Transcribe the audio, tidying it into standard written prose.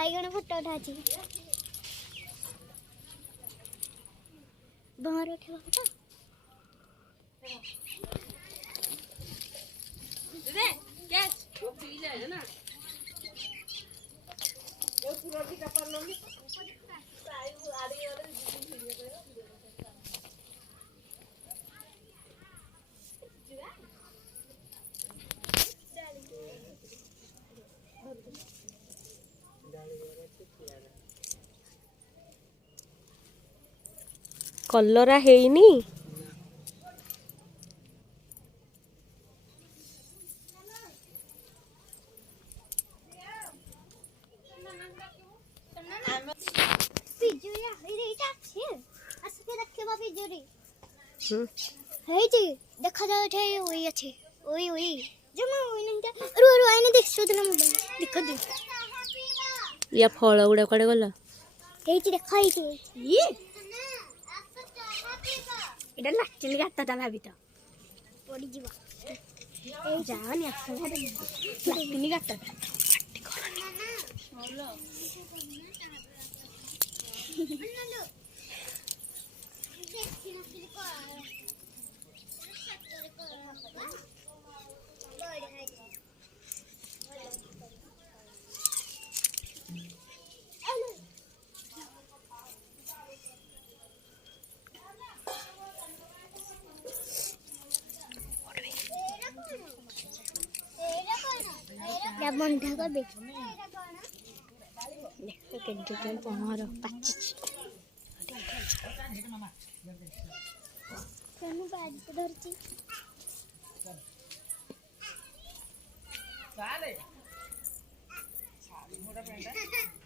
बाइगण photo उठाची बाहर उठेगा photo दे catch वो पी ले ना वो पूरा भी कपर लो नी साई वो आड़ी वाले कलरा हेनी पिजुया एटा छे असके देखबा पिजुरी हे जी देखा जाय ठे ओई अछि ओई जमा ओई नहीं रो आइने देख सुदला मोबाइल देखो दे या फल गुड़ा कड़े गला हे जी देखा ही छे ये एटा लाचली गाता भाभी तो पड़ी जीवा ए जानी आसन है लाचली गाता पार्टी करनी बोलो अन्नलो देखि नसली को या बंधा कर देख के जन पहर पाचिच केनु बाज को धरची साले साली मोटा पेंटा